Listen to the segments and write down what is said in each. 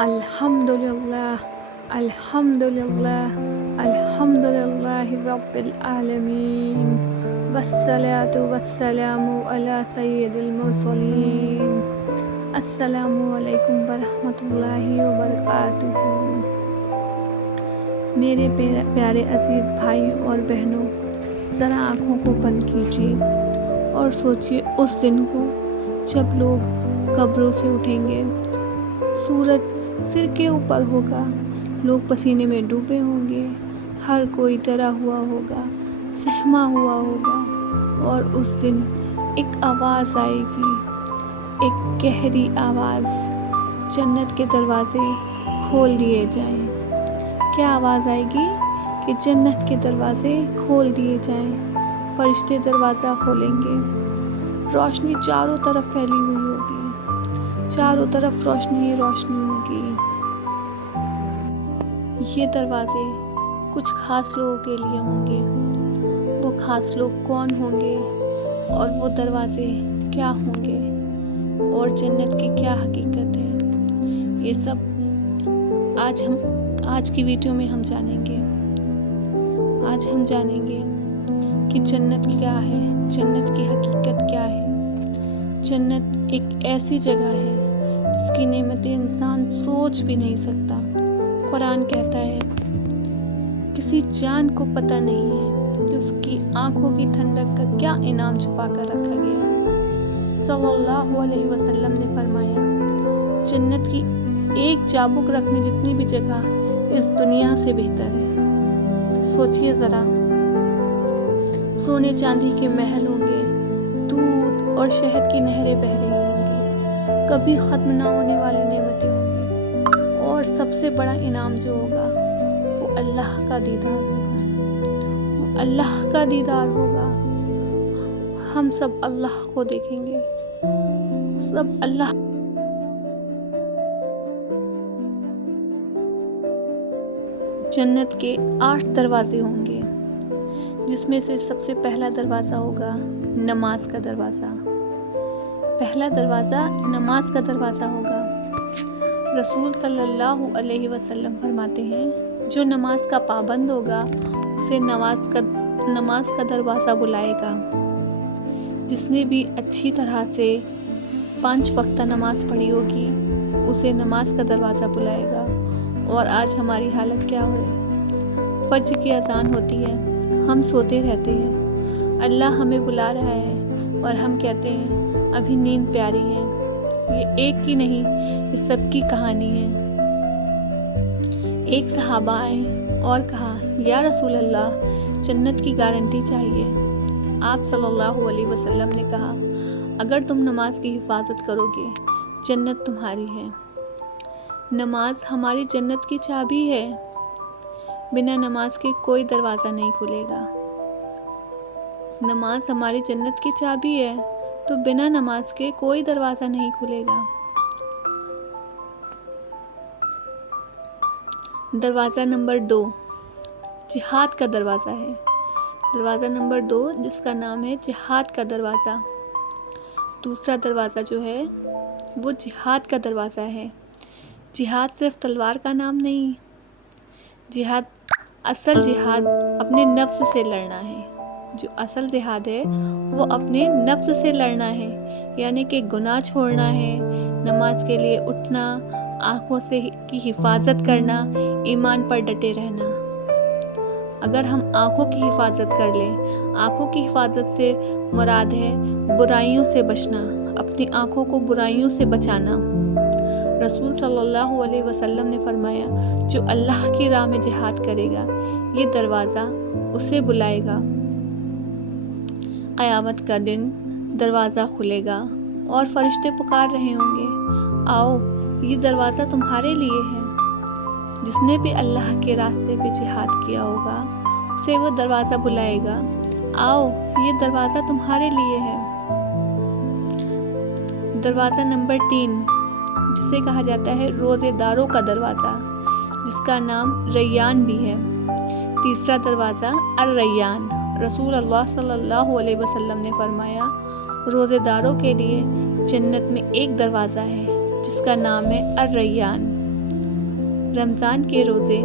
الحمدللہ الحمدللہ الحمدللہ رب العالمین والصلاۃ والسلام علی سید المرسلین۔ السلام علیکم ورحمۃ اللہ وبرکاتہ۔ میرے پیارے عزیز بھائیوں اور بہنوں، ذرا آنکھوں کو بند کیجیے اور سوچیے اس دن کو جب لوگ قبروں سے اٹھیں گے، سورج سر کے اوپر ہوگا، لوگ پسینے میں ڈوبے ہوں گے، ہر کوئی ڈرا ہوا ہوگا، سہما ہوا ہوگا، اور اس دن ایک آواز آئے گی، ایک گہری آواز، جنت کے دروازے کھول دیے جائیں۔ کیا آواز آئے گی؟ کہ جنت کے دروازے کھول دیے جائیں، فرشتے دروازہ کھولیں گے، روشنی چاروں طرف پھیلی ہوئی ہوگی، چاروں طرف روشنی روشنی ہوگی۔ یہ دروازے کچھ خاص لوگوں کے لیے ہوں گے۔ وہ خاص لوگ کون ہوں گے اور وہ دروازے کیا ہوں گے اور جنت کی کیا حقیقت ہے، یہ سب آج کی ویڈیو میں ہم جانیں گے۔ آج ہم جانیں گے کہ جنت کیا ہے، جنت کی حقیقت کیا ہے۔ جنت ایک ایسی جگہ ہے جس کی نعمتیں انسان سوچ بھی نہیں سکتا۔ قرآن کہتا ہے کسی جان کو پتہ نہیں ہے کہ اس کی آنکھوں کی ٹھنڈک کا کیا انعام چھپا کر رکھا گیا ہے۔ صلی اللہ علیہ وسلم نے فرمایا جنت کی ایک چابک رکھنے جتنی بھی جگہ اس دنیا سے بہتر ہے۔ تو سوچئے ذرا، سونے چاندی کے محل ہوں گے، دودھ اور شہد کی نہریں بہہ رہی ہوں گی، کبھی ختم نہ ہونے والی نعمتیں ہوں گی، اور سب سے بڑا انعام جو ہوگا وہ اللہ کا دیدار ہوگا، وہ اللہ کا دیدار ہوگا۔ ہم سب اللہ کو دیکھیں گے، سب اللہ۔ جنت کے 8 دروازے ہوں گے، جس میں سے سب سے پہلا دروازہ ہوگا نماز کا دروازہ۔ پہلا دروازہ نماز کا دروازہ ہوگا۔ رسول صلی اللہ علیہ وسلم فرماتے ہیں جو نماز کا پابند ہوگا اسے نماز کا دروازہ بلائے گا۔ جس نے بھی اچھی طرح سے 5 وقتہ نماز پڑھی ہوگی اسے نماز کا دروازہ بلائے گا۔ اور آج ہماری حالت کیا ہے؟ فجر کی اذان ہوتی ہے، ہم سوتے رہتے ہیں، اللہ ہمیں بلا رہا ہے اور ہم کہتے ہیں ابھی نیند پیاری ہے۔ یہ ایک کی نہیں، یہ سب کی کہانی ہے۔ ایک صحابہ آئے اور کہا یا رسول اللہ جنت کی گارنٹی چاہیے۔ آپ صلی اللہ علیہ وسلم نے کہا اگر تم نماز کی حفاظت کرو گے جنت تمہاری ہے۔ نماز ہماری جنت کی چابی ہے، بنا نماز کے کوئی دروازہ نہیں کھلے گا۔ نماز ہماری جنت کی چابی ہے تو بنا نماز کے کوئی دروازہ نہیں کھلے گا۔ دروازہ نمبر 2 جہاد کا دروازہ ہے۔ دروازہ نمبر 2 جس کا نام ہے جہاد کا دروازہ۔ دوسرا دروازہ جو ہے وہ جہاد کا دروازہ ہے۔ جہاد صرف تلوار کا نام نہیں، اصل جہاد اپنے نفس سے لڑنا ہے۔ جو اصل جہاد ہے وہ اپنے نفس سے لڑنا ہے، یعنی کہ گناہ چھوڑنا ہے، نماز کے لیے اٹھنا، آنکھوں کی حفاظت کرنا، ایمان پر ڈٹے رہنا۔ اگر ہم آنکھوں کی حفاظت کر لیں، آنکھوں کی حفاظت سے مراد ہے برائیوں سے بچنا، اپنی آنکھوں کو برائیوں سے بچانا۔ رسول صلی اللہ علیہ وسلم نے فرمایا جو اللہ کی راہ میں جہاد کرے گا یہ دروازہ اسے بلائے گا۔ قیامت کا دن دروازہ کھلے گا اور فرشتے پکار رہے ہوں گے آؤ یہ دروازہ تمہارے لیے ہے۔ جس نے بھی اللہ کے راستے پہ جہاد کیا ہوگا اسے وہ دروازہ بلائے گا آؤ یہ دروازہ تمہارے لیے ہے۔ دروازہ نمبر 3 جسے کہا جاتا ہے روزے داروں کا دروازہ، جس کا نام ریان بھی ہے۔ تیسرا دروازہ الریان۔ رسول اللہ صلی اللہ علیہ وسلم نے فرمایا روزے داروں کے لیے جنت میں ایک دروازہ ہے جس کا نام ہے الریان۔ رمضان کے روزے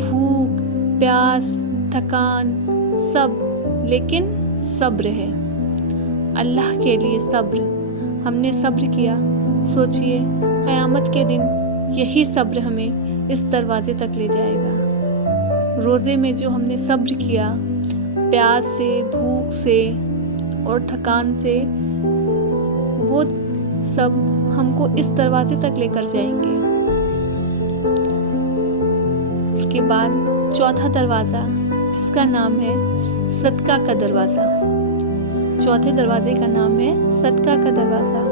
بھوک، پیاس، تھکان سب، لیکن صبر ہے، اللہ کے لیے صبر۔ ہم نے صبر کیا، سوچئے قیامت کے دن یہی صبر ہمیں اس دروازے تک لے جائے گا۔ روزے میں جو ہم نے صبر کیا، پیاس سے، بھوک سے اور تھکان سے، وہ سب ہم کو اس دروازے تک لے کر جائیں گے۔ اس کے بعد چوتھا دروازہ، جس کا نام ہے صدقہ کا دروازہ۔ چوتھے دروازے کا نام ہے صدقہ کا دروازہ۔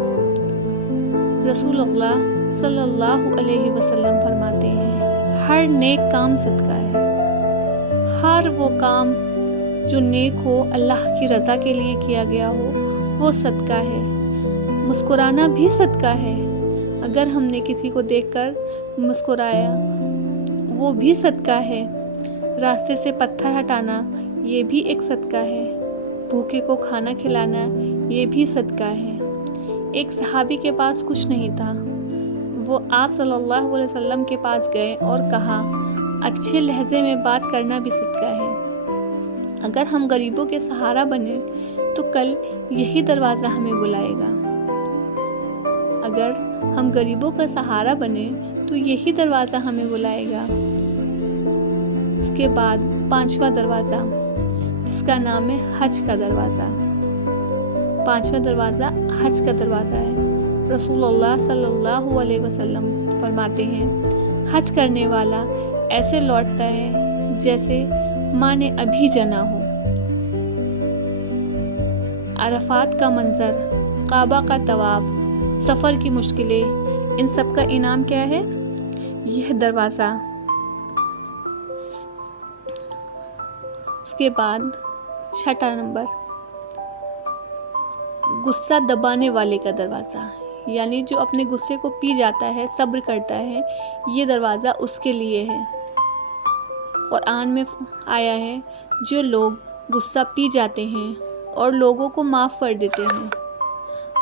رسول اللہ صلی اللہ علیہ وسلم فرماتے ہیں، ہر نیک کام صدقہ ہے۔ ہر وہ کام جو نیک ہو، اللہ کی رضا کے لیے کیا گیا ہو، وہ صدقہ ہے۔ مسکرانا بھی صدقہ ہے۔ اگر ہم نے کسی کو دیکھ کر مسکرایا، وہ بھی صدقہ ہے۔ راستے سے پتھر ہٹانا، یہ بھی ایک صدقہ ہے۔ بھوکے کو کھانا کھلانا، یہ بھی صدقہ ہے۔ ایک صحابی کے پاس کچھ نہیں تھا، وہ آپ صلی اللہ علیہ وسلم کے پاس گئے اور کہا، اچھے لہجے میں بات کرنا بھی صدقہ ہے۔ اگر ہم غریبوں کے سہارا بنے تو کل یہی دروازہ ہمیں بلائے گا۔ اگر ہم غریبوں کا سہارا بنے تو یہی دروازہ ہمیں بلائے گا۔ اس کے بعد پانچواں دروازہ، جس کا نام ہے حج کا دروازہ۔ پانچواں دروازہ حج کا دروازہ ہے۔ رسول اللہ صلی اللہ علیہ وسلم فرماتے ہیں، حج کرنے والا ایسے لوٹتا ہے جیسے ماں نے ابھی جنا ہو۔ عرفات کا منظر، کعبہ کا طواف، سفر کی مشکلیں، ان سب کا انعام کیا ہے؟ یہ دروازہ۔ اس کے بعد چھٹا نمبر، غصہ دبانے والے کا دروازہ، یعنی جو اپنے غصے کو پی جاتا ہے، صبر کرتا ہے، یہ دروازہ اس کے لیے ہے۔ قرآن میں آیا ہے، جو لوگ غصہ پی جاتے ہیں اور لوگوں کو معاف کر دیتے ہیں،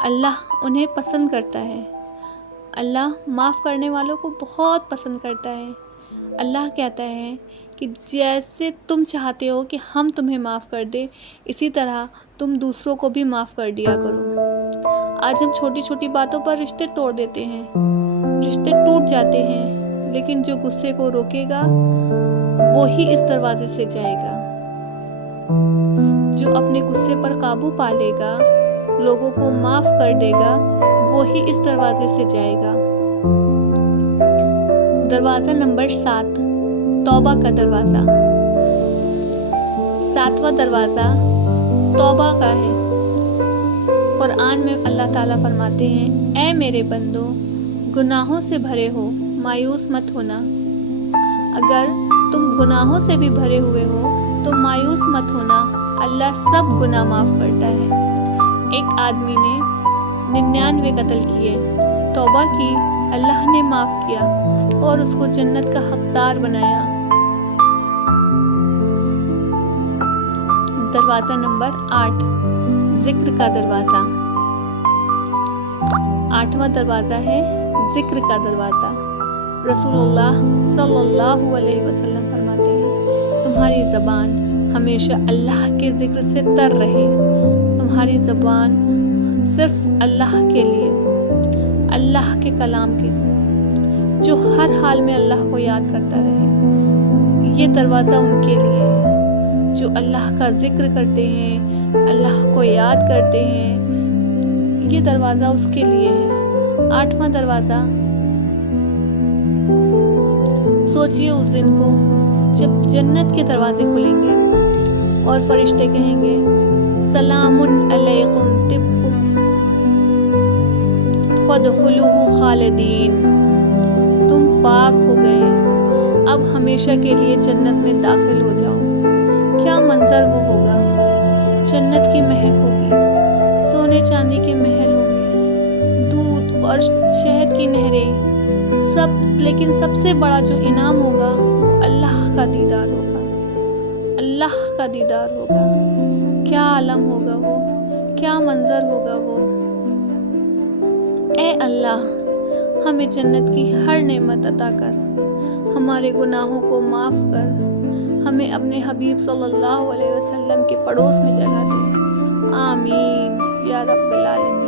اللہ انہیں پسند کرتا ہے۔ اللہ معاف کرنے والوں کو بہت پسند کرتا ہے۔ اللہ کہتا ہے کہ جیسے تم چاہتے ہو کہ ہم تمہیں معاف کر دیں، اسی طرح تم دوسروں کو بھی معاف کر دیا کرو۔ آج ہم چھوٹی چھوٹی باتوں پر رشتے توڑ دیتے ہیں، رشتے ٹوٹ جاتے ہیں، لیکن جو غصے کو روکے گا وہی اس دروازے سے جائے گا۔ جو اپنے غصے پر قابو پا لے گا، لوگوں کو معاف کر دے گا، وہی اس دروازے سے جائے گا۔ دروازہ نمبر 7، توبہ کا دروازہ۔ ساتواں دروازہ توبہ کا ہے۔ قرآن میں اللہ تعالیٰ فرماتے ہیں، اے میرے بندو، گناہوں سے بھرے ہو، مایوس مت ہونا۔ اگر تم گناہوں سے بھی بھرے ہوئے ہو تو مایوس مت ہونا، اللہ سب گناہ معاف کرتا ہے۔ ایک آدمی نے 99 قتل کیے، توبہ کی، اللہ نے معاف کیا اور اس کو جنت کا حقدار بنایا۔ دروازہ نمبر 8، ذکر کا دروازہ۔ 8واں دروازہ ہے ذکر کا دروازہ۔ رسول اللہ صلی اللہ علیہ وسلم فرماتے ہیں، تمہاری زبان ہمیشہ اللہ کے ذکر سے تر رہے، تمہاری زبان صرف اللہ کے لیے ہو، اللہ کے کلام کے لیے، جو ہر حال میں اللہ کو یاد کرتا رہے۔ یہ دروازہ ان کے لیے ہے جو اللہ کا ذکر کرتے ہیں، اللہ کو یاد کرتے ہیں، یہ دروازہ اس کے لیے ہے۔ 8واں دروازہ، سوچئے اس دن کو جب جنت کے دروازے کھلیں گے اور فرشتے کہیں گے، سلام علیکم طبتم فادخلوہ خالدین، تم پاک ہو گئے، اب ہمیشہ کے لیے جنت میں داخل ہو جاؤ۔ کیا منظر وہ ہوگا! جنت کی مہک ہوگی، سونے چاندی کے محل ہوں گے، دودھ اور شہد کی نہریں، لیکن سب سے بڑا جو انعام ہوگا وہ اللہ کا دیدار ہوگا، اللہ کا دیدار ہوگا۔ کیا عالم ہوگا وہ، کیا منظر ہوگا وہ! اے اللہ، ہمیں جنت کی ہر نعمت عطا کر، ہمارے گناہوں کو معاف کر ہمیں اپنے حبیب صلی اللہ علیہ وسلم کے پڑوس میں جگہ دے۔ آمین یا رب العالمین۔